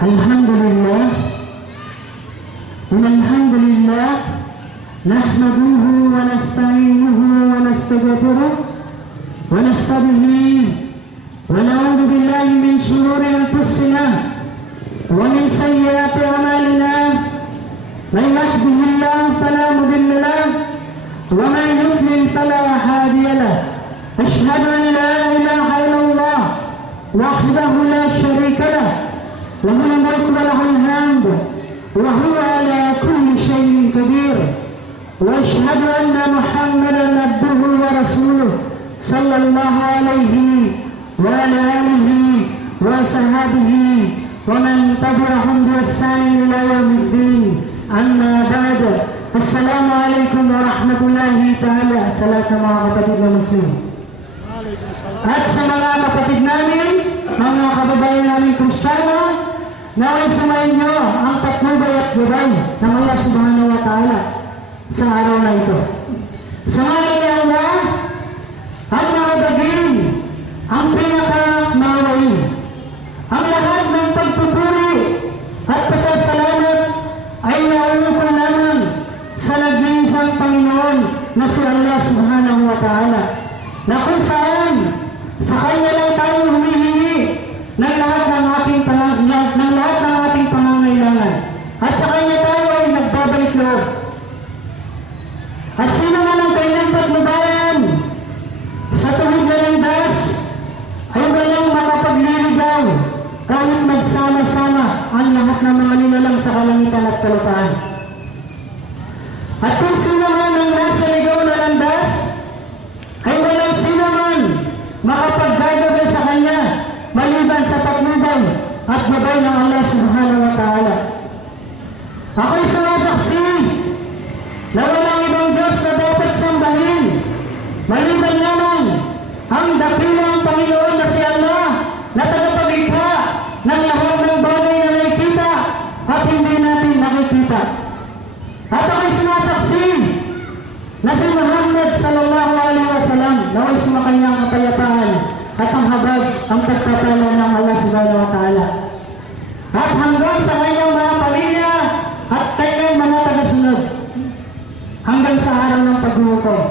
Alhamdulillah, alhamdulillah, nahmaduhu wa nasta'inuhu wa nastaghfiruh wa nasta'bihi wa na'udzu billahi min shururi anfusina wa min sayyiati a'malina. Man yahdihillahu fala mudilla lahu wa man yudlil fala hadiya lahu. Ashhadu an la ilaha illallah wahdahu la sharika lahu. له الملك وله الحمد وهو على كل شيء قدير واشهد ان محمدا عبده ورسوله صلى الله عليه وعلى اله وصحبه ومن تبعهم باحسان الى يوم الدين. اما بعد, assalamu alaikum warahmatullahi taala. Salata mga kapatid na Muslim at sa mga kapatid namin, mga kababayan namin Kristiyano, naway sumayin nyo ang patnubay at gabay ng Allah subhanahu wa ta'ala sa araw na ito. Sumayin niya Allah ang mga baging, ang pinakamawain, ang lahat ng pagpupuri at pasasalamat ay nauupan naman sa nag-iisang Panginoon na si Allah subhanahu wa ta'ala, na kung saan sa Kanya lang tayo humihingi ng lahat ng ating pangangailangan, at sa Kanya tayo ay nagbabalik loob. At sino man ang kanyang patnubayan sa tuhod na ng das ay walang makapagliligaw kahit magsama-sama ang lahat ng mga nilalang sa kalangitan at kalupaan. At kung sino man ang nasa ligaw na landas, ay walang sino man makapaggagagal sa Kanya maliban sa patnubay at gabay ng Allah subhanahu wa ta'ala. Ako'y sumasaksi na walang ibang Diyos na dapat sambahin maliban naman ang dakilang Panginoon na si Allah, na tagapaglikha ng lahat ng bagay na nakikita at hindi natin nakikita. At ako'y sumasaksi na si Muhammad sallallahu alaihi wasallam naway sumakanyang kapayapaan at ang habag ang pagpapala ng Allah subhanahu wa ta'ala, at hanggang sa kanyang mga pamilya at kanyang mga tagasunod hanggang sa araw ng paghukom.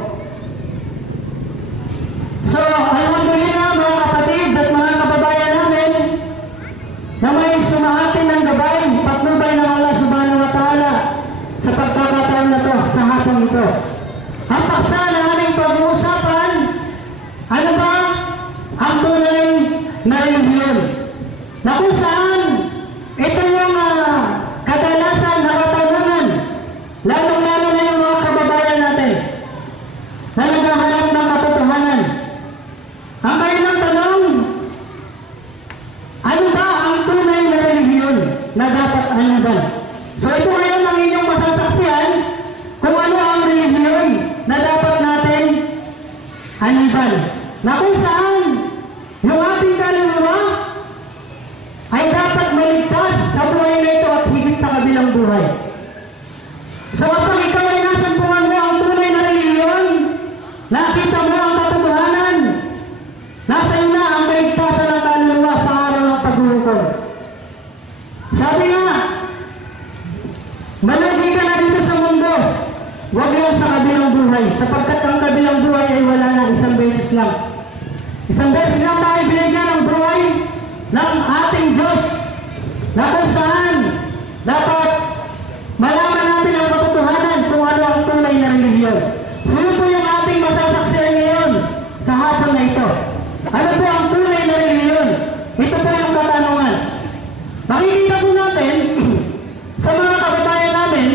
So, alhamdulillah mga kapatid at mga kababayan namin, na may sumahati ng gabay, patnubay ng Allah subhanahu wa ta'ala sa pagkakataon na to, sa hapong ito. Ang paksa na aming pag-uusapan, ano ba ang tunay na relihiyon, na kung saan ito yung kadalasan na katanungan, lalong-lalo na yung mga kababayan natin na naghahanap ng katotohanan. Ang kanilang tanong, ano ba ang tunay na relihiyon na dapat aniban? So ito ngayon ang inyong masasaksihan kung ano ang relihiyon na dapat natin aniban, na kung saan yung ating kaluluwa ay dapat maligtas sa buhay na ito at higit sa kabilang buhay. So kapag ikaw ay nasampungan mo ang tunay na relihiyon, nakita mo ang katotohanan, nasa iyo na ang maligtasan ng kaluluwa sa araw ng paghukom. Sabi nga, malagi ka na dito sa mundo, huwag lang sa kabilang buhay, sapagkat ang kabilang buhay ay wala na, isang beses lang. Isang beses lang tayo binigyan ng buhay ng ating Diyos, na kung saan dapat malaman natin ang katotohanan kung ano ang tunay na relihiyon. Sino po yung ating masasaksihan ngayon sa hapon na ito? Ano po ang tunay na relihiyon? Ito po yung katanungan. Makikita po natin sa mga kababayan namin,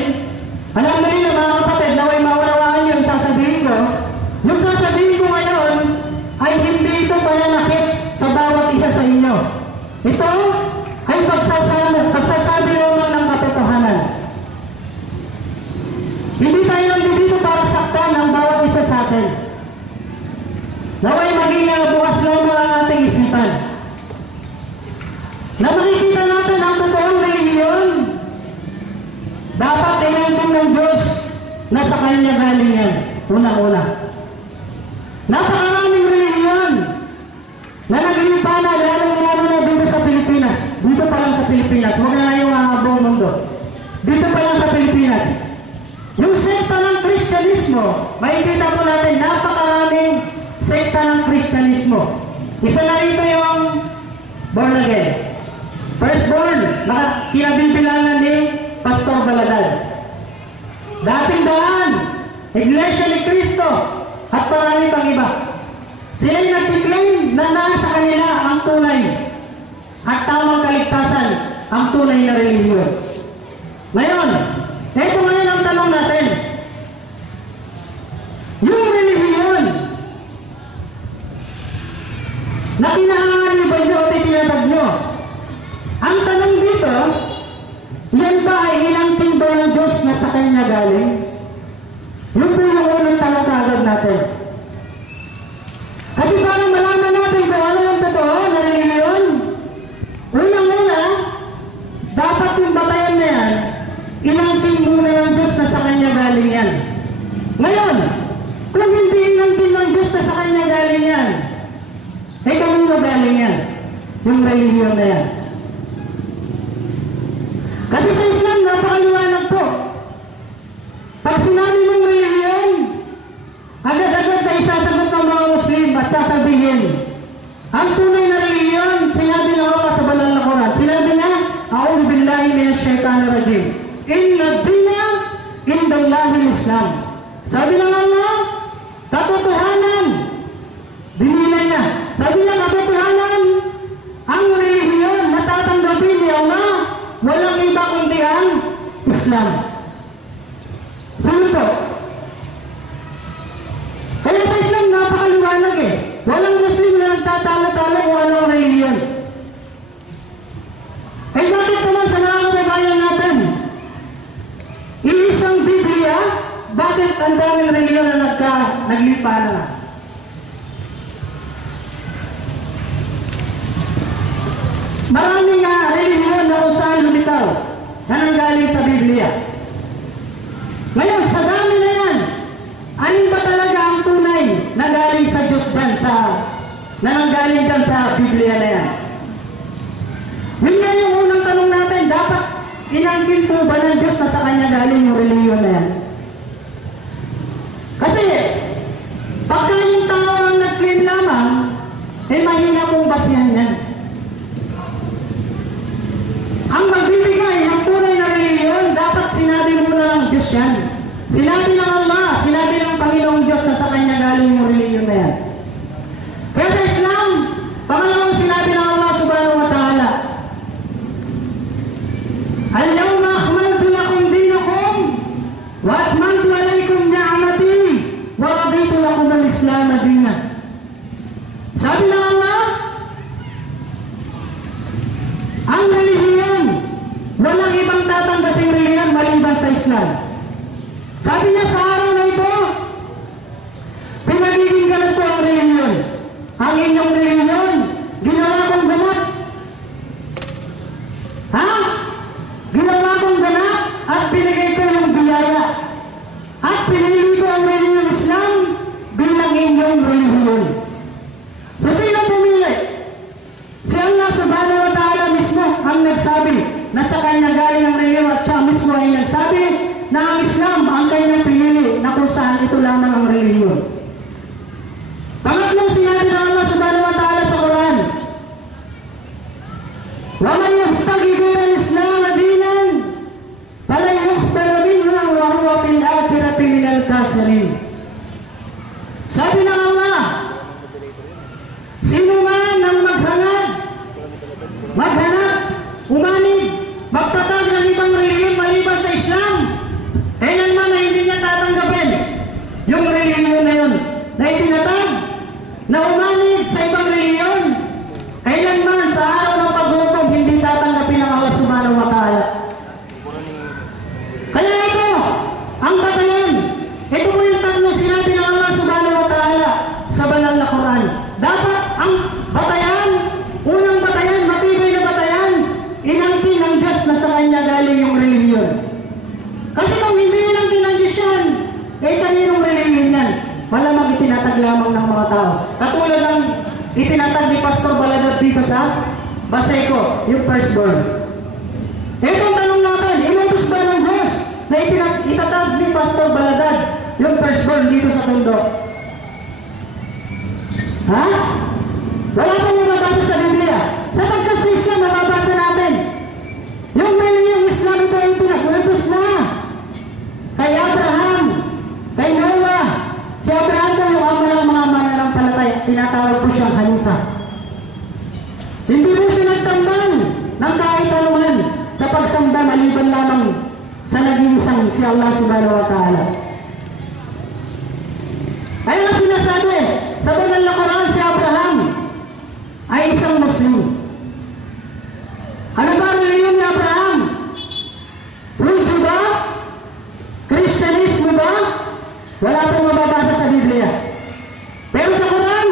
alam mo rin na mga kapatid, naway maunawaan yung sasabihin ko. Yung sasabihin ko ngayon ay hindi ito pananakit sa bawat isa sa inyo. Ito ay pagsasabi lamang ng katotohanan. Hindi tayo nandito para saktan ang bawat isa sa atin. Naway maging bukas lamang ang ating isipan, na makikita natin ang totoong relihiyon. Dapat inintong ng Diyos na sa Kanya galing yan, unang-una. Napakaraming relihiyon na naglilipa na, lalong-lalo na dito sa Pilipinas. Dito pa lang sa Pilipinas. Pilipinas. Huwag na yung buong mundo. Dito pa lang sa Pilipinas. Yung sekta ng Kristyanismo, makikita po natin, napakaraming sekta ng Kristyanismo. Isa na rito yung born again. Firstborn, kinabibilangan ni Pastor Baladal. Dating daan, Iglesia ni Cristo, at marami pang iba. Sila yung nag-declaim na nasa kanila ang tunay at tamang kaligtasan, ang tunay na relihiyon. Ngayon, ito ngayon ang tanong natin. Yung relihiyon na kinahangan niyo ba niyo o tinatag niyo? Ang tanong dito, yan ba ay inangkin ba ng Diyos na sa Kanya galing? Yung po yung unang tanong kagad natin. Kasi para malaman natin kung ano yung totoo na relihiyon, unang-una, dapat yung batayan na yan, inangkin muna ng Diyos na sa Kanya galing yan. Ngayon, kung hindi inangkin ng Diyos na sa Kanya galing yan, eh kanino galing yan? Yung relihiyon na yan. Kasi sa Islam, napakaliwanag po. Pag sinabi ng relihiyon, agad-agad na isasagot ng mga Muslim at sasabihin, ang tunay na relihiyon, sinabi ng Allah sa banal na Quran, sinabi na, A'udhu billahi minash shaitanir rajim. Inna dina indallahi Islam. Sabi ng Allah, katotohanan, binilay na. Sabi ng katotohanan, ang relihiyon na tatanggapin ni Allah, walang iba kundi ang Islam. Sino po? Kaya sa Islam, napakaliwanag eh. Walang Muslim na nagtatala-tala kung ano ang relihiyon. Eh bakit naman sa mga kababayan natin? Iisang Biblia, bakit ang daming relihiyon na naglipa na? Maraming relihiyon na kung saan lumitaw na nanggaling sa Biblia. Ngayon, sa dami na yan, alin ba talaga ang tunay na galing sa Diyos dyan, na nanggaling dyan sa Biblia na yan? Yun nga yung unang tanong natin, dapat inangkin po ba ng Diyos na sa Kanya galing yung relihiyon na yan? Kasi, pagka yung tao ang nag-claim lamang, eh mahina pong basihan yan. Ang magbibigay ng tunay na relihiyon, dapat sinabi muna ng Diyos yan. Sinabi ng Allah, sinabi ng Panginoong Diyos na sa Kanya galing yung relihiyon na yan. Kaya sa Islam, pangalawang sinabi ng Allah subhanahu wa ta'ala, Al-yawma akmaltu lakum dinakum wa atmamtu alaykum ni'amati wa raditu lakum al-Islam dinan. Sabi ng Allah, ang relihiyon, walang ibang tatanggaping relihiyon maliban sa Islam. Sabi niya sa araw na ito, pinagiging ganun po ang relihiyon. Ang inyong relihiyon, ginawa kong ganap. Ha? Ginawa kong ganap at binigay ko yung biyaya. At pinili ko ang relihiyon Islam bilang inyong relihiyon. So sino pumili? Si Allah subhanahu wa ta'ala mismo ang nagsabi na sa Kanya galing ang relihiyon at siya mismo ay nagsabi na ang Islam ang kanyang pinili na kung saan ito lamang ang relihiyon. Pangatlong sinabi ng Allah subhanahu wa ta'ala sa Quran, وَمَنْ يَبْتَغِ غَيْرَ الْإِسْلَامِ دِينًا فَلَنْ يُقْبَلَ مِنْهُ وَهُوَ فِي الْآخِرَةِ مِنَ الْخَاسِرِينَ. Sabi ng Allah, sino man ang maghanap, umanig, magtatag ng ibang relihiyon maliban sa Islam, kailanman na hindi niya tatanggapin yung relihiyon na yun na itinatag, na umanig sa ibang relihiyon, kailanman sa araw ng paghukom hindi tatanggapin ng Allah subhanahu wa ta'ala. Kaya ito, ang batayan, ito po yung tatlong sinabi ng Allah subhanahu wa ta'ala sa banal na Quran. Dapat ang batayan, unang batayan, matibay na batayan, inangkin ng Diyos na sa Kanya galing yung relihiyon. Kasi kung hindi inangkin ng Diyos yan, eh kaninong relihiyon yan? Malamang itinatag lamang ng mga tao. Katulad ng itinatag ni Pastor Baladal dito sa Baseco, yung firstborn. Itong tanong natin, inutos ba ng Diyos na itatag ni Pastor Baladad yung firstborn dito sa mundo? Ha? Wala pang mababasa sa Biblia. Sa pagkasisya, mababasa natin. Yung reliyong Islam ito ay pinakulitos na. Kay Abraham, kay Noah. Si Abraham ko yung ama ng mga mananampalataya. Tinatawag ko siyang Hanifa. Hindi mo siya nagtambal ng kahit anuman sa pagsamba maliban lamang sa nag-iisang si Allah subhanahu wa ta'ala. Ay ang sinasabi, sa banal na Quran si Abraham ay isang Muslim. Ano ba ang reliyon ni Abraham? Hindu ba? Kristyanismo ba? Wala pong mababasa sa Biblia. Pero sa Quran,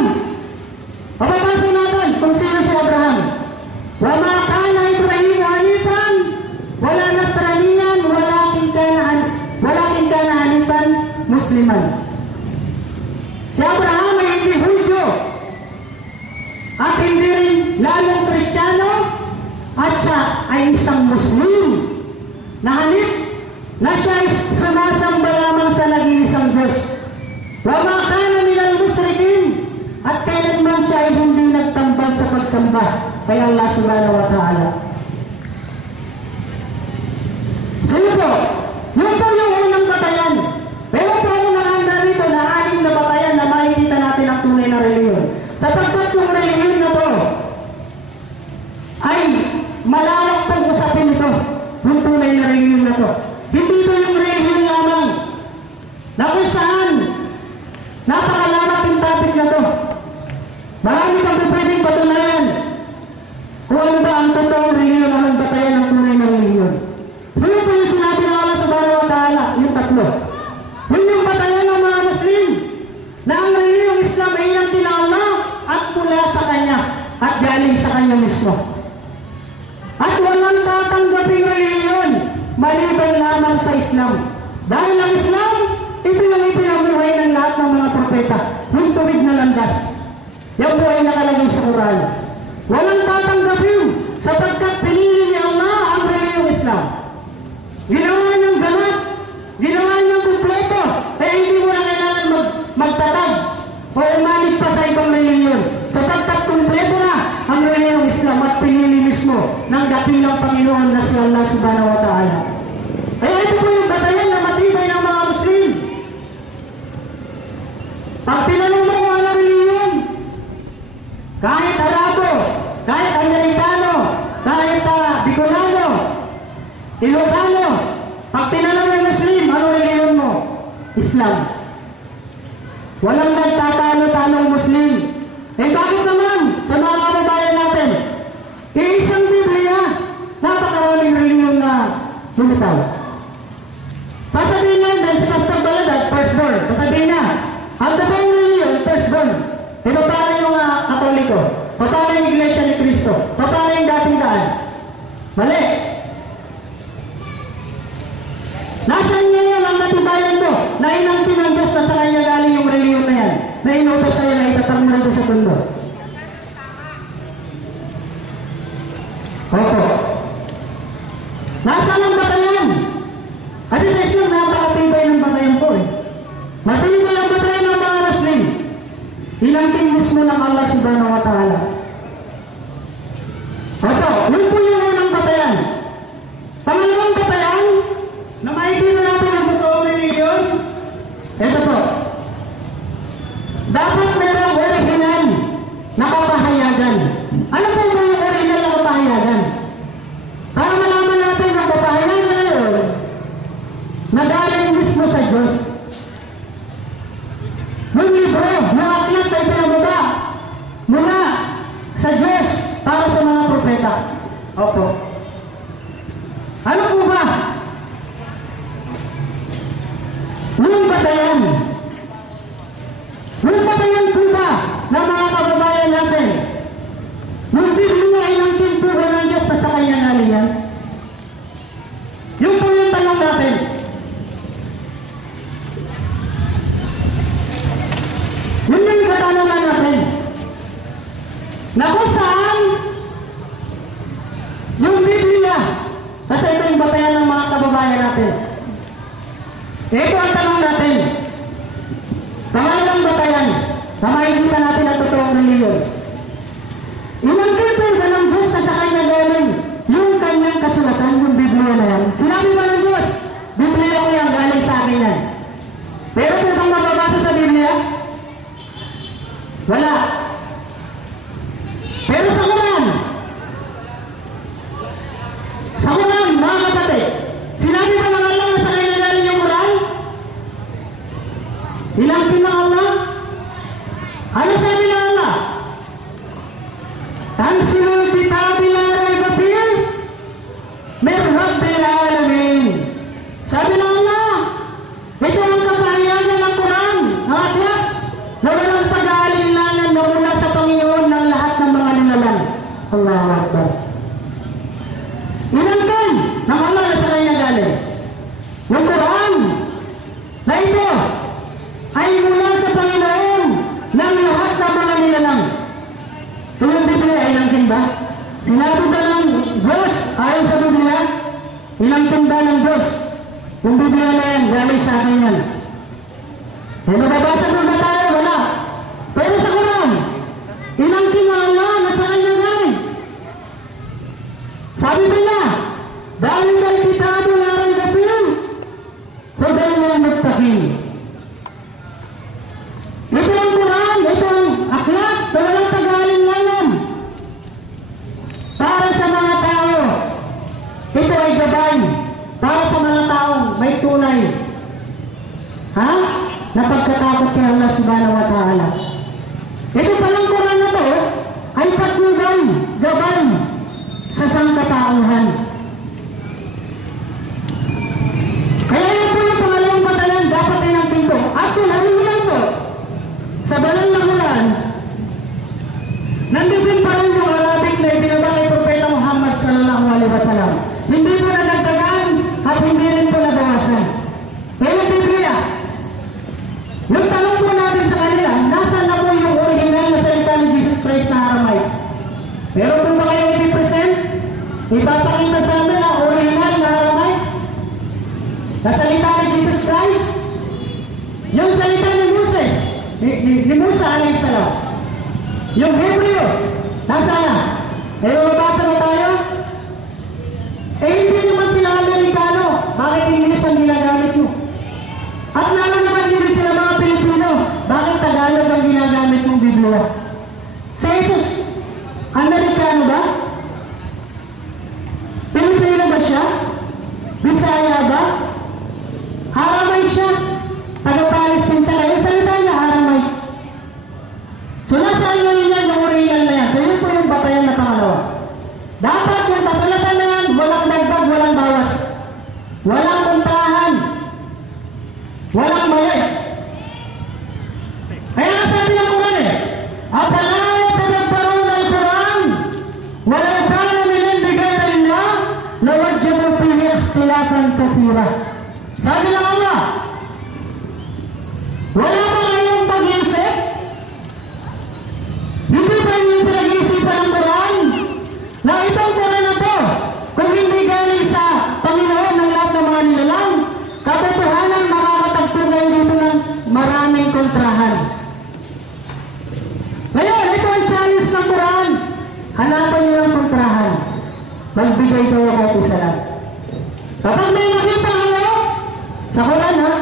mababasa natin kung sino si Abraham. Wa ma kana Ibrahim hanifan wala nasraniyan walakin kana hanifan musliman. Si Abraham ay hindi Hudyo at hindi rin lalong Kristiyano at siya ay isang Muslim na hanif na siya ay sumasamba lamang sa nag-iisang Diyos. Wa ma kana minal musrikin at kailanman siya ay hindi nagtambal sa pagsamba kay Allah subhanahu wa ta'ala. So yun po yung unang batayan. Pero po ang nakanda rito na anim na batayan na makikita natin ang tunay na reliyon. Sapagkat yung reliyon na to ay malawak pang usapin ito. Yung tunay na reliyon na to. Hindi ito yung reliyon lamang na kung saan napakalawak yung topic na to. Marami kang pwedeng patunayan kung ano ba ang totoong reliyon o ang batayan ng tunay na reliyon. So yun po yung sinabi ng Allah subhanahu wa ta'ala, yung tatlo. Yun yung batayan ng mga Muslim na ang reliyong Islam ay yung tinala at mula sa Kanya at galing sa Kanya mismo. At walang tatanggaping reliyon maliban lamang sa Islam. Dahil ang Islam, ito yung ipinabuhay ng lahat ng mga propeta, yung tuwid na landas. Yung po ay nakalagay sa Quran. Walang tatanggapin sapagkat pinili ni Allah ang reliyong Islam. Ginawa niyang ganap, ginawa niyang kumpleto, kaya hindi mo na kailangan magtatag o umalit pa sa ibang reliyon. Sapagkat kumpleto na ang reliyong Islam at pinili mismo ng dakilang Panginoon na si Allah subhanahu wa ta'ala. Kaya ito po yung batayan na matibay ng mga Muslim. Pag tinanong mo kung ano reliyon, kahit Arabo, kahit Amerikano, kahit Bicolano, Ilocano, pag tinanong ng Muslim, ano reliyon mo? Islam. Walang nagtatalo-talong Muslim. Eh bakit naman sa mga kababayan natin? Isang Biblia, napakaraming reliyon na lumitaw. Pasabihin niya, dahil si Pastor Baladad, firstborn. Pasabihin niya, ang totoong reliyon, firstborn. Ito para yung Katoliko, para yung Iglesia ni Cristo, para yung dating daan. Mali. Nasaan niya yan ang natibayan mo na inangkin ng Diyos na sa kanya galing yung reliyon na yan, na inutos sa'yo na itatag mo nito sa mundo? Opo. Nasaan ang batayan? Kasi sa Islam, napakatibay ng batayan po eh. Matibay ang batayan ng mga Muslim. Inangkin mismo ng Allah subhanahu wa ta'ala. Opo, yun po yung unang batayan. Pangalawang batayan, na makikita natin ang totoong reliyon, ito po. Dapat merong original na kapahayagan. Ano po ba yung original na kapahayagan? Para malaman natin ang kapahayagan na yun, na galing mismo sa Diyos. Yung libro, yung aklat ay pinababa mula sa Diyos para sa mga propeta. Opo. Ano po ba? Yung batayan. Yung batayan po ba ng mga kababayan natin? Yung Biblia ay ng pintura ng Diyos na sa kanya naling yan? Yung po yung tanong natin. Yun yung katanungan natin. Na kung saan yung Biblia, kasi natin. Ito ang tanong natin. Pangalang batayan na makikita natin ang totoong reliyon. Inangkin ba ng Diyos na sa kanya galing yung kanyang kasulatan, yung Biblia na yan? Sinabi ba ng Diyos, Biblia ko yan, galing sa akin yan. Pero kung bang mababasa sa Biblia? Wala. Pero sa Quran, mga kapatid, sinabi ba ng Allah na sa kanya galing yung Quran? Inangkin ng Allah? Ano sabi ng Allah? Tanzilul kitabi la raiba fihi min rabbil alamin. Sabi ng Allah, ito ang kapahayagan ng Quran, ang aklat, na walang pag-aalinlangan na mula sa Panginoon ng lahat ng mga nilalang. Allahu Akbar. Inangkin ng Allah na sa kanya galing yung Quran na ito ay mula sa Panginoon ng lahat ng mga nilalang. Yung Biblia ay inangkin ba? Sinabi ba ng Diyos ayon sa Biblia? Inangkin ba ng Diyos? Yung Biblia na yan, galing sa akin yan. Eh, nababasa mo ba tayo? Wala. Pero sa Quran, inangkin ng Allah na sa kanya galing. Sabi ba niya, dahil kay kitabu na rin gabihan, hudan mo ang magtakin. Ito ang Quran, ito ang aklat, na walang pag-aalinlangan. Para sa mga tao, ito ay gabay. Para sa mga taong may tunay. Ha? Na pagkatakot kay Allah subhanahu wa ta'ala. Ito palang Quran na to, ay patnubay, gabay, sa sangkatauhan. Kaya yun po yung pangalawang batayan, dapat ay ang pinto. Actually, ano yun po? Sa banal na Quran, nandun pa rin yung Arabic na ibinaba kay Propeta Muhammad sallallahu alaihi wasallam. Hindi po nadagdagan at hindi rin po nabawasan. Kaya yung Biblia, yung tanong po natin sa kanila, nasaan na po yung original na salita ni Jesus Christ na Aramaic? Pero kung ba kayo i-present, ipapakita sa amin ang original na Aramaic na salita ni Jesus Christ, yung salita ni Moses, ni Musa alayhi salam, yung Hebreo, nasaan na? Eh, mabasa mo tayo? Eh, hindi naman sila Amerikano, bakit English ang ginagamit mo? At lalo naman hindi sila mga Pilipino, bakit Tagalog ang ginagamit mong Biblia? Sa Jesus, Amerikano ba? Pilipino ba siya? Bisaya ba? Aramaic siya? Taga-Palestine siya. Yung salita niya, Aramaic. So, nasaan nyo yun yung original na yan? So, yun po yung batayan na pangalawa. Dapat yung kasulatan na yan, walang dagdag, walang bawas. Walang puntahan. Walang mali. Kaya nga sabi ng Quran eh, apala tadabbarun al-Quran walau kana min indi ghayrillah lawajjadu fihi ikhtilafan katsira. Sabi ng Allah, wala ba kayong pag-iisip? Hindi ba yung pinag-iisipan ng Quran na itong Quran na to, kung hindi galing sa Panginoon ng lahat ng mga nilalang, katotohanan makakatagpo kayo dito ng maraming kontrahan. Ngayon, ito ang challenge ng Quran. Hanapan niyo ang kontrahan. Magbigay kayo kahit isa lang. Kapag may nakita kayo sa Quran, ha?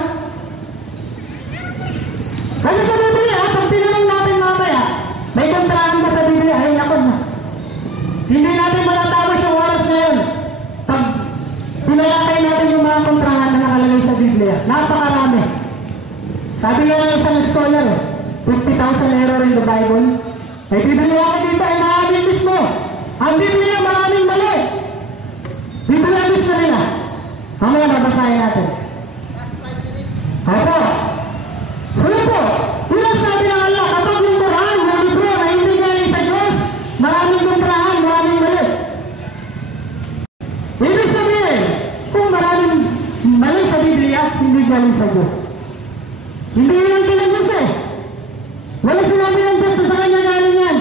Kasi sa Biblia, pag tinanong natin mamaya, may kontrahan ba sa Biblia? Ay, naku na. Hindi natin matatapos yung oras ngayon. Pag pinalakay natin yung mga kontrahan na nakalagay sa Biblia, napakarami. Sabi nga ng isang scholar, 50,000 error in the Bible. Ay, Biblia ka dito ay maraming mismo. Ang Biblia maraming mali. Biblia mismo nila. Mamaya babasahin natin. Opo. Sino po? Ilang sabi ng Allah, kapag yung Quran, yung libro na hindi galing sa Diyos, maraming kontrahan, maraming mali. Ibig sabihin, kung maraming mali sa Biblia, hindi galing sa Diyos. Hindi lang kilang Diyos eh. Wala sinabi ng Diyos sa kanya galing yan.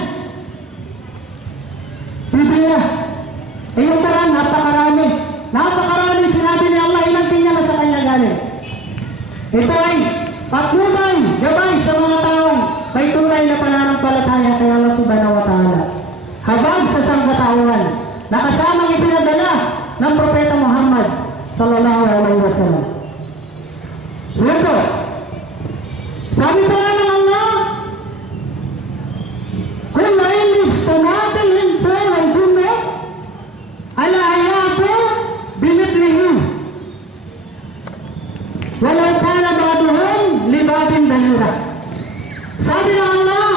Biblia. Eh yung Quran, napakarami. Napakarami sinabi ni Allah, ilang ng Propeta Muhammad sallallahu alaihi wasallam. Sino? Sabi pa nga ng Allah, kung lain istamatil insan wal jinna ala ayatu bimithlihi walau kana ba'duhum li ba'din dhahira. Sabi ng Allah,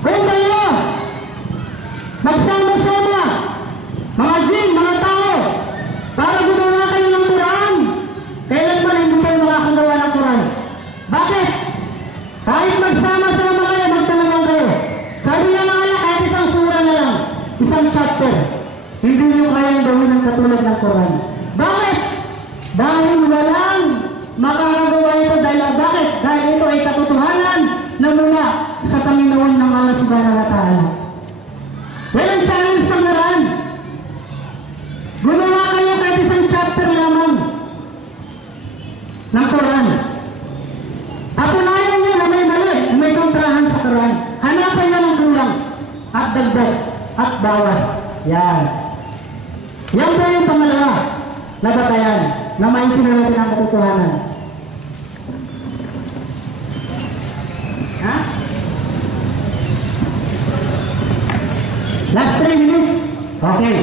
kung kayo magsama-sama, mga jin, mga tao, para gumawa kayo ng Quran, kailanman hindi kayo makakagawa ng Quran. Bakit? Kahit magsama-sama kayo, magtulungan kayo. Sabi nga mga kahit isang sura na lang, isang chapter, hindi nyo kayang gawin ng katulad ng Quran. Bakit? Dahil walang makakagawa ito. Bakit? Dahil ito ay katotohanan na mula sa Panginoon ng Allah subhanahu wa ta'ala. Walang challenge sa Quran. Gumawa kayo kahit isang chapter lamang ng Quran. Patunayan nyo na may mali, may kontrahan sa Quran. Hanapan nyo ng kulang at dagdag at bawas. Yan. Yan po yung pangalawa na batayan na maintindihan natin ang katotohanan. Ha? Last 3 minutes. Okay.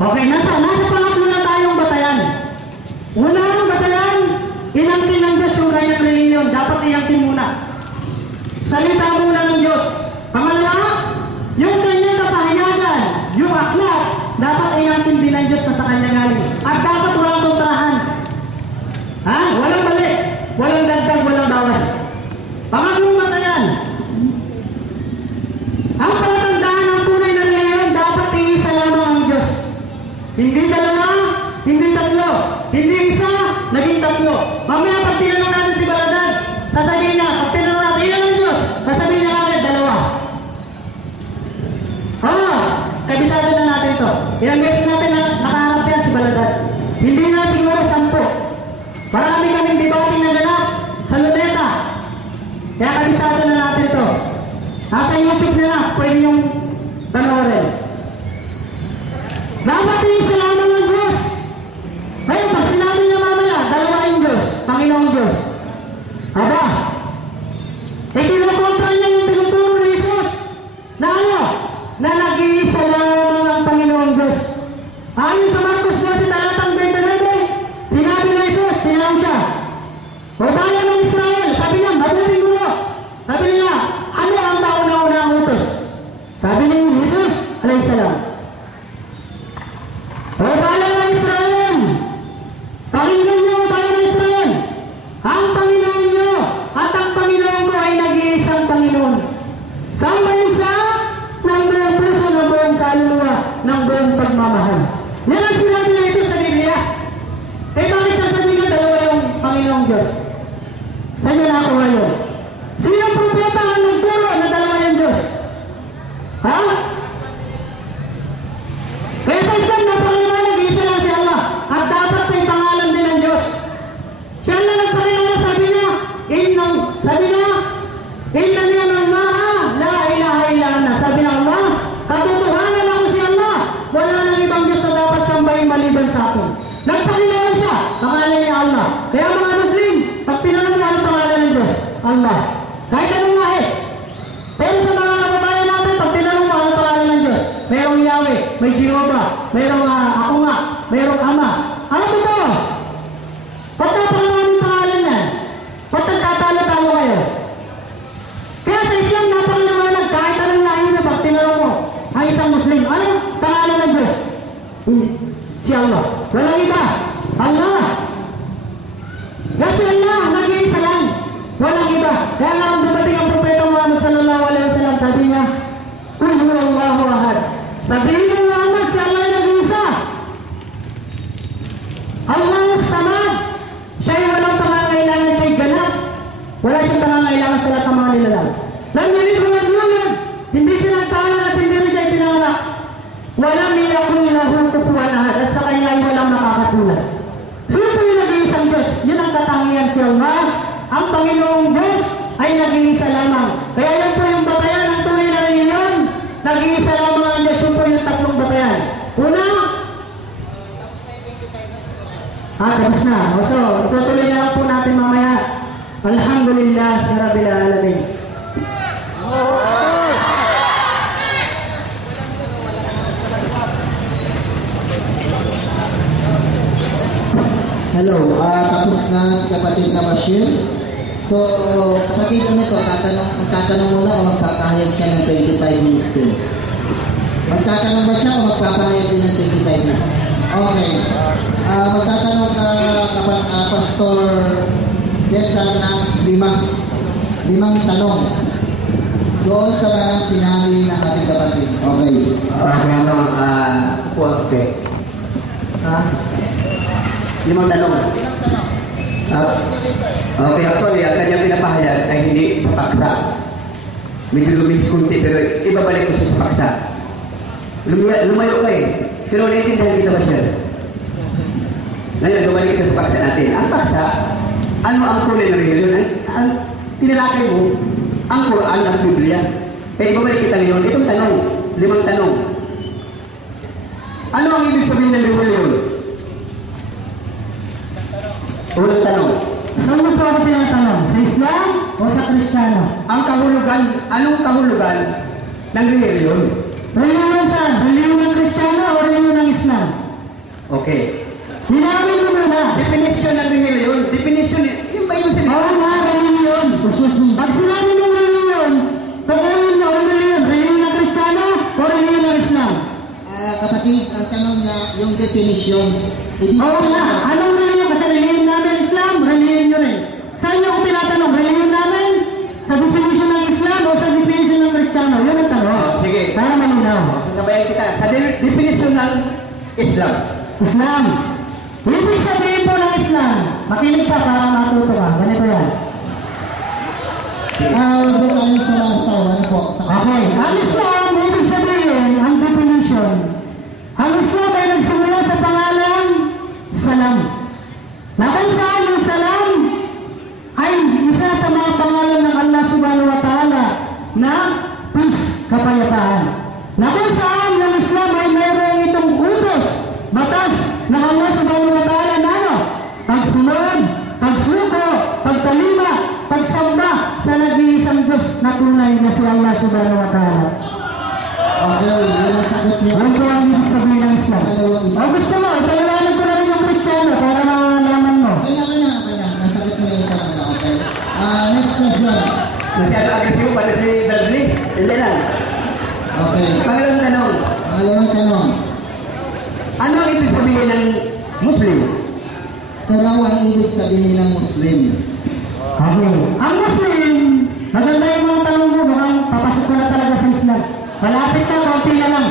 Okay, nasa pangatlo na tayong batayan. Unang batayan, inangkin ng Diyos yung kanyang reliyon. Dapat iangkin muna. Salita muna ng Diyos. Pangalawa, yung kanyang kapahayagan, yung akhlak, dapat iangkin din ng Diyos na sa kanyang galing. At dapat walang kontrahan. Ha? Walang mali, walang dagdag, walang bawas. Pangatlong batayan, ang palatandaan ng tunay na reliyon, dapat iisa lamang ang Diyos. Hindi dalawa, hindi tatlo, hindi isa, naging tatlo. Mamaya pag tinanong natin si Baladad, sasabihin niya, pag tinanong natin, ilan ang Diyos? Sasabihin niya kagad, dalawa. Kabisado na natin ito. Ilang beses natin na nakaharap yan si Baladad. Hindi na siguro 10. Marami kaming debating na ganap sa Luneta. Kaya kabisado na natin ito. Nasa YouTube nila, pwede yung panoorin. Dapat iisa lamang ang Diyos. Ngayon, pag sinabi niya mamaya, dalawa yung Diyos, Panginoong Diyos. Aba, ikinukontra niya yung tinuturo ni Jesus. Na ano? Na nag-iisa lamang ang Panginoong Diyos. Ayon sa Marcos 12, talatang 29, sinabi ni Jesus, tinawag siya, o bayan ng Israel, sabi niya, mabuting gulo. Sabi niya, ano ang taon-taon na utos? Sabi ni Jesus, alayhisalam, o bayan ng Israel, pakinggan niyo, bayan ng Israel, ang Panginoon niyo at ang Panginoon mo ay nag-iisang Panginoon. Sambahin siya ng buong puso, ng buong kaluluwa, ng buong pagmamahal. Yan ang sinabi ni Jesus sa Biblia. Eh bakit nasabi niyo dalawa yung Panginoong Diyos? Saan niyo nakuha yun? Sino ang propeta ang nagturo na dalawa yung Diyos? Ha? Kaya sa isang napakaliwanag, isa lang si Allah. At dapat may pangalan din ng Diyos. Siya na nagpakilala, sabi niya, inna niya ng maha, la ilaha illa ana. Sabi ng Allah, katotohanan ako si Allah. Wala nang ibang Diyos na dapat sambahin maliban sa akin. Nagpakilala siya, pangalan niya Allah. Kaya mga Muslim, pag tinanong mo ang pangalan ng Diyos, Allah. Kahit anong lahi. Pero sa mga kababayan natin, pag tinanong mo ang pangalan ng Diyos, mayroong Yahweh, may Jehovah, mayroong ako nga, mayroong Ama. Ano ito? Ba't napangalan yung pangalan yan? Ba't nagtatalo-talo kayo? Kaya sa Islam, napakaliwanag, kahit anong lahi na pag tinanong mo ang isang Muslim, ano pangalan ng Diyos? Si Allah. Walang iba. Allah. Kasi Allah, nag-iisa lang. Walang iba. Kaya nga ang dumating ang Propeta Muhammad sallallahu alaihi wasallam, sabi niya, Qul huwallahu ahad. Sabihin mo Muhammad, si Allah ay nag-iisa. Allah samad. Siya ay walang pangangailangan, siya ay ganap. Wala siyang pangangailangan sa lahat ng mga nilalang. Nang nilid mo nag-yunod, hindi siya nagtahanan at hindi rin siya ipinanganak. Walang niyakong ilahong kupuan ahad at sa kanya ay walang makakatulad. Sino po yung nag-iisang Diyos? Yun ang katangian si Allah. Ang Panginoong Diyos ay nag-iisa lamang. Kaya yan po yung batayan ng tunay na reliyon. Nag-iisa lamang ang Diyos. Yun po yung tatlong batayan. Tapos na. So, tutuloy na lang po natin mamaya. Alhamdulillah, Rabbil Alamin. Hello, tapos na si kapatid na Bashir. So, kapatid ano to, magtatanong muna o magpapahayag siya ng 25 minutes din? Magtatanong ba siya o magpapahayag din ng 25 minutes? Okay. Magtatanong ka, Pastor Cesar ng limang tanong. Doon sa mga sinabi ng ating kapatid. Okay. Okay, okay. Limang tanong. Okay, actually, ang kanyang pinapahayag ay hindi sa paksa. Medyo luminis kunti, pero ibabalik ko siya sa paksa. Lumayo ka eh. Pero naiintindihan kita ba siya? Ngayon, lumalik ka sa paksa natin. Ang paksa, ano ang kulay ng reliyon? Ang tinalakay mo, ang Quran at Biblia. Kaya ibabalik kita ngayon. Itong tanong, limang tanong. Ano ang ibig sabihin ng reliyon? Unang tanong. Saan mo po ako tinatanong? Sa Islam o sa Kristiyano? Ang kahulugan, anong kahulugan ng reliyon? Reliyon saan? Reliyon ng Kristiyano o reliyon ng Islam? Okay. Hinamin mo muna. Definition ng reliyon. Definition, yung ba yung sinabi? Oo nga, reliyon. Pag sinabi ng reliyon, pagkain mo ang reliyon ng Kristiyano o reliyon ng Islam? Kapatid, ang tanong niya, yung definition. Oo nga, anong reliyon? Kasi reliyon namin Islam, reliyon nyo rin. Saan nyo ko tinatanong? Reliyon namin? Sa definition ng Islam o sa definition ng Kristiyano? Yun ang tanong. Sige. Para malinaw. Sasabayan kita. Sa definition ng Islam. Islam. Ibig sabihin po ng Islam, makinig ka para matuto ka. Ganito yan. Huwag mo tayo sumasawan po. Okay. Ang Islam, ibig sabihin, ang definition. Ang Islam ay nagsimula sa pangalan Salam. Na kung saan yung Salam ay isa sa mga pangalan ng Allah Subhanahu wa Ta'ala na peace, kapayapaan. Na kung saan yung Islam ay mayroong itong utos, batas ng Allah Subhanahu wa Ta'ala na ano? Pagsunod, pagsuko, pagtalima, pagsamba sa nag-iisang Diyos na tunay na si Allah Subhanahu wa Ta'ala. Okay, yun ang sagot niya. Ano po ang ibig sabihin ng Islam? O gusto mo, ipaliwanag ko na rin yung Kristiyano para malaman mo. Okay na. Nasagot mo yung tanong na, okay? Next question. Masyado agresibo para si Bradley. Hindi lang. Okay. Pangalawang tanong. Pangalawang tanong. Ano ang ibig sabihin ng Muslim? Pero ang ibig sabihin ng Muslim. Okay. Ang Muslim, maganda yung mga tanong mo, mukhang papasok ko na talaga sa Islam. Malapit na, kaunti na lang.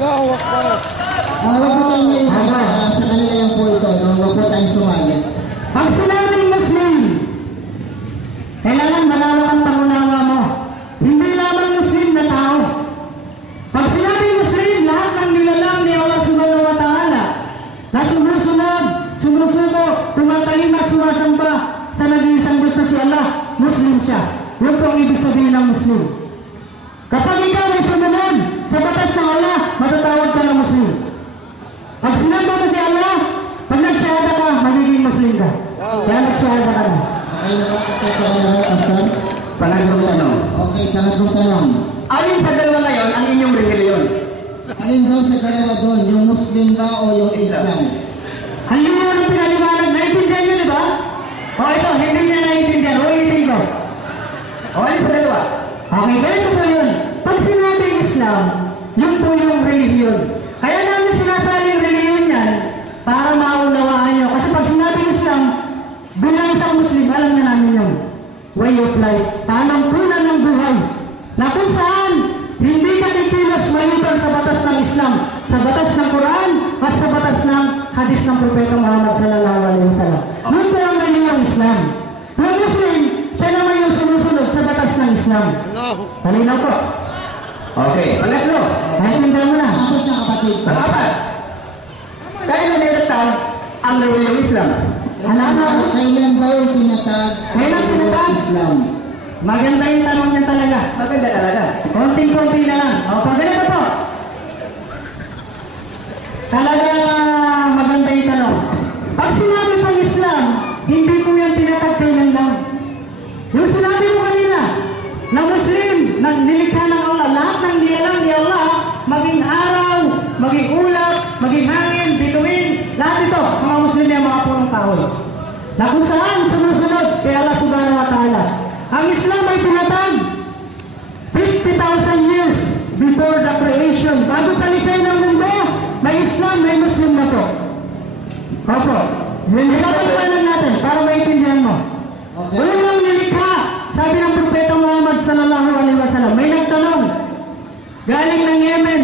Huwag po tayo ngayon. Sa kanila yung po ito. Huwag po tayong sumali. Pag sinabing Muslim, kailangan malawak ang pangunawa mo. Hindi lamang Muslim na tao. Pag sinabing Muslim, lahat ng nilalang ni Allah Subhanahu wa Ta'ala na sumusunod, sumusuko, tumatalima, sumasamba sa nag-iisang Diyos na si Allah, Muslim siya. Yun po ang ibig sabihin ng Muslim. Kapag ikaw ay sumunod sa batas ng Allah, matatawag ka ng Muslim. Pag sinamba mo si Allah, pag nagsyahada ka, magiging Muslim ka. Kaya nagsyahada ka na. Okay, Pastor? Pangalawang tanong. Okay, pangatlong tanong. Alin sa dalawa na yon ang inyong reliyon? Alin daw sa dalawa doon, yung Muslim ba o yung Islam? Halina na pinaliwanag, naiintindihan nyo, di ba? O ito, hindi niya naiintindihan. Ulitin ko. O alin sa dalawa? Okay, ganito po yun. Pag sinabing Islam, yun po yung reliyon. Kaya namin sinasaling reliyon yan para maunawaan nyo. Kasi pag sinabing Islam, bilang isang Muslim, alam na namin yung way of life. Panangkunan ng buhay. Na kung saan, hindi ka kikilos maliban sa batas ng Islam, sa batas ng Quran, at sa batas ng hadis ng Propeta Muhammad sallallahu alaihi wasallam. Yun po ang reliyong Islam. Yung Muslim, siya naman yung sumusunod sa batas ng Islam. Talinaw po. Okay. Pangatlo. Naintindihan mo na. Apat na kapatid. Pangapat. Kailan nilatag ang reliyong Islam? Kailan daw tinatag Kailan tinatag? Islam? Maganda yung tanong niya talaga. Maganda talaga. Konting-konti na lang. O, pag ganito po. Talaga maganda yung tanong. Pag maging ulap, maging hangin, bituin, lahat ito, mga Muslim ay mga punong kahoy. Na kung saan sumusunod kay Allah subhanahu wa ta'ala. Ang Islam ay tinatag 50,000 years before the creation. Bago talikay ng mundo, may Islam, may Muslim na to. Opo. Hinapagpanan natin para maintindihan mo. Okay. Unang nilikha, sabi ng Propeta Muhammad sallallahu alaihi wasallam, may nagtanong, galing ng Yemen,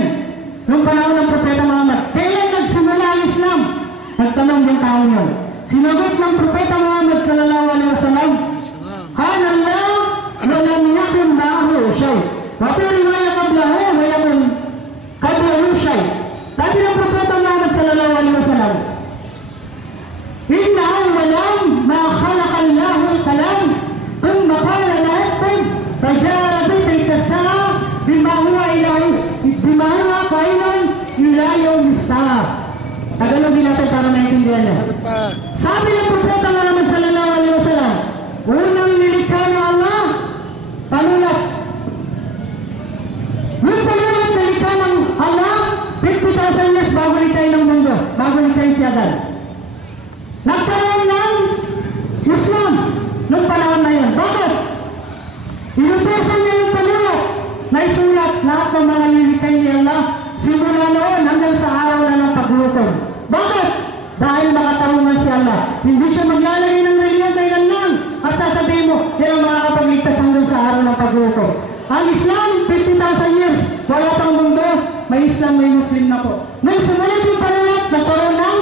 nung panahon ng Propeta Muhammad, kailan nagsimula ang Islam? Nagtanong yung tao yun. Sinagot ng Propeta Muhammad sallallahu alaihi wasallam, Hanallah, walam yakun ma'ahu shay. Wa fi riwaya qablahu wa yakun qablahu shay. Sabi ng Propeta Muhammad sallallahu alaihi wasallam, Inna awalam ma khalaqa Allahu al-kalam thumma qala la yakun fajara bitilka as-sa'a bima huwa qailun ila yawm as-sa'a. Tagalogin natin para maintindihan niya. Sabi ng Propeta Muhammad sallallahu alaihi wasallam, unang nilikha ng Allah, panulat. Yung panulat nilikha ng Allah, 50,000 years bago likhay ng mundo, bago likhay si Adan. Nagkaroon ng Islam noong panahon na yun. Bakit? Inutusan niya yung panulat na isulat lahat ng mga nilikhay ni Allah simula noon hanggang sa araw na ng paglutom. Bakit? Dahil makatarungan si Allah. Hindi siya maglalagay ng reliyon kailan lang at sasabihin mo, yan ang makakapagligtas hanggang sa araw ng paglutom. Ang Islam, 50,000 years, wala pang mundo, may Islam, may Muslim na po. Nung sumunod yung panulat, nagkaroon ng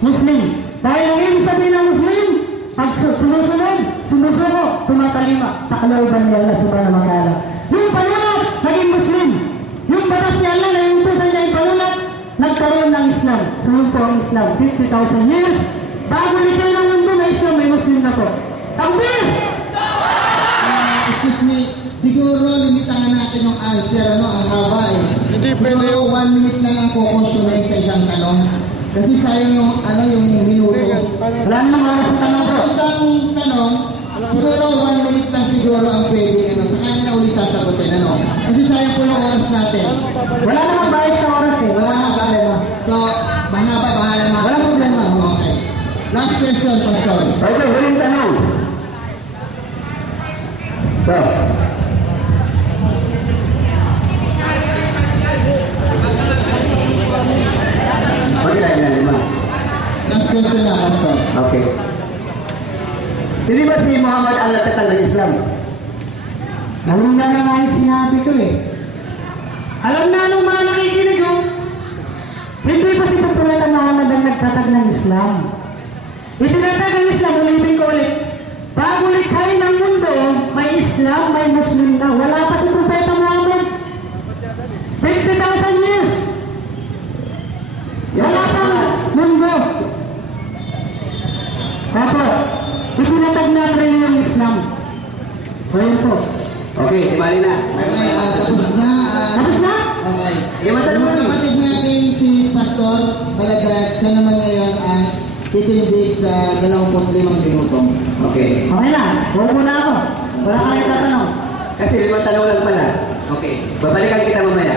Muslim. Dahil ang ibig sabihin ng Muslim, pag sumusunod, sumusuko, tumatalima sa kalooban ni Allah subhanahu wa ta'ala. Yung panulat, naging Muslim. Yung batas ni Allah na yung utusan niya yung panulat, nagkaroon ng Islam. Sunod po ang Islam, 50,000 years. Bago likhay ng mundo, may Islam, may Muslim na po. Takbir! Excuse me, siguro limitangan natin yung answer, ang haba eh. Hindi pwede Siguro 1 minute lang ang kukonsume sa isang tanong. Kasi sayang yung minuto. Wala namang oras sa tanong ko. Isang tanong, siguro 1 minute lang siguro ang pwede, sa kanya uli sasagutin, Kasi sayang po yung oras natin. Wala namang bayad sa oras eh. Wala na ba? So, bahala na. Walang problema. Okay. Last question, Pastor. Okay, huling tanong. So, ilan, 5. Last question na, Pastor. Okay. Hindi ba si Muhammad ang nagtatag ng Islam? Nalunda na nga yung sinabi ko eh. Alam na nung mga nakikinig ko, hindi pa si Propeta Muhammad ang nagtatag ng Islam. Itinatag ang Islam, ulitin ko ulit. Bago likhay ng mundo, may Islam, may Muslim na. Wala pa si Propeta Muhammad. 50,000 years. Wala sa mundo. Opo, itinatag na rin yung Islam. Ayun po. Okay, timali na. Okay, tapos na. Tapos na? Okay. Yung matanong mo. Kapatid natin si Pastor Balagrat, siya naman ngayon ang titindig sa 25 minuto. Okay. Okay na, huwag muna ako. Wala kang itatanong. Kasi 5 tanong lang pala. Okay. Babalikan kita mamaya.